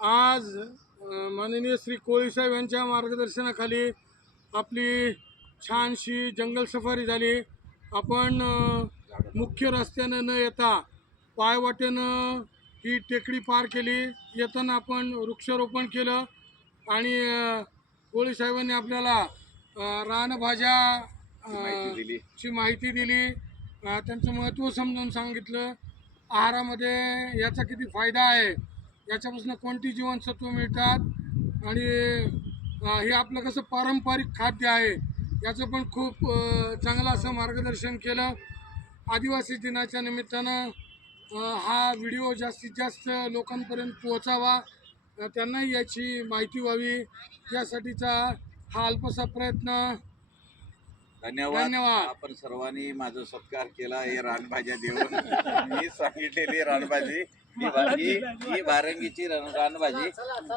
आज माननीय श्री कोळी साहेब यांच्या मार्गदर्शनाखाली आपली छानशी जंगल सफारी झाली। आपण मुख्य रस्त्याने न येता पायवाटेनं ही टेकडी पार केली। येताना आपण वृक्षारोपण केलं आणि कोळी साहेबांनी आपल्याला रानभाज्या ची माहिती दिली, त्यांचं महत्त्व समजावून सांगितलं। आहारामध्ये याचा किती फायदा आहे, याच्यापासून कोणती जीवनसत्व मिळतात आणि हे आपलं कसं पारंपरिक खाद्य आहे याचं पण खूप चांगलं असं मार्गदर्शन केलं। आदिवासी दिनाच्या निमित्तानं हा व्हिडिओ जास्तीत जास्त लोकांपर्यंत पोहोचावा, त्यांनाही याची माहिती व्हावी, यासाठीचा हा अल्पसा प्रयत्न। धन्यवाद। आपण सर्वांनी माझा सत्कार केला हे रानभाज्या देऊन। मी सांगितलेली रानभाजी ही बारंगीची रानभाजी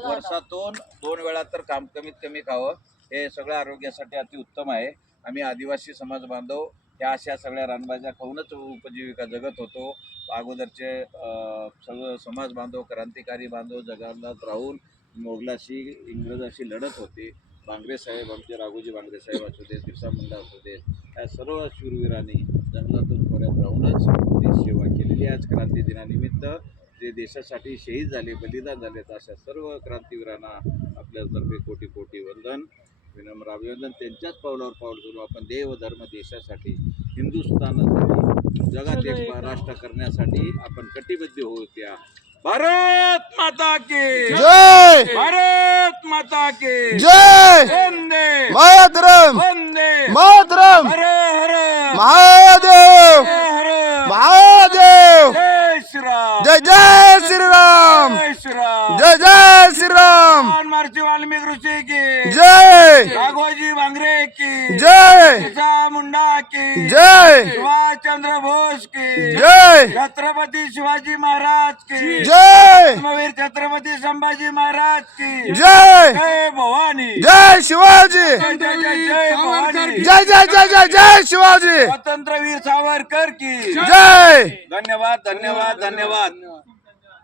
वर्षातून 2 वेळा तर कमीत कमी खावं, हे सगळ्या आरोग्यासाठी अतिउत्तम आहे। आम्ही आदिवासी समाज बांधव ह्या अशा सगळ्या रानभाज्या खाऊनच उपजीविका जगत होतो। अगोदरचे सगळं समाज बांधव, क्रांतिकारी बांधव जगात राहून मोगलाशी इंग्रजाशी लढत होते। बांगरे साहेब, आमचे राघोजी बांगरे साहेब असू देत, बिरसा मुंडा असू देत, या सर्व शूरवीरांनी जंगलातून खोऱ्यात राहूनच देश सेवा केलेली। आज क्रांती दिनानिमित्त जे देशासाठी शहीद झाले, बलिदान झालेत, अशा सर्व क्रांतीवीरांना आपल्यातर्फे कोटी कोटी वंदन, विनम्र अभिवादन। त्यांच्याच पावलावर पाऊल करून आपण देव धर्म देशासाठी, हिंदुस्थानासाठी, जगात एक राष्ट्र करण्यासाठी आपण कटिबद्ध होऊ त्या। भारत माता की जय, भारत माता की जय, वंदे मातरम, वंदे मातरम, हर हर महादेव, हर महादेव, जय श्रीराम, जय जय श्रीराम, जय श्रीराम, जय जय श्रीराम, महर्षी वाल्मिकी ऋषी की जय, राघोजी बांगरे की जय, बिरसा मुंडा की जय, सुभाष चंद्र बोस की जय, छत्रपति शिवाजी महाराज की जय, धर्मवीर छत्रपति संभाजी महाराज की जय, जय भवानी, जय शिवाजी, जय जय जय जय भवानी, जय जय जय जय जय शिवाजी, स्वतंत्रवीर सावरकर की जय। धन्यवाद धन्यवाद धन्यवाद।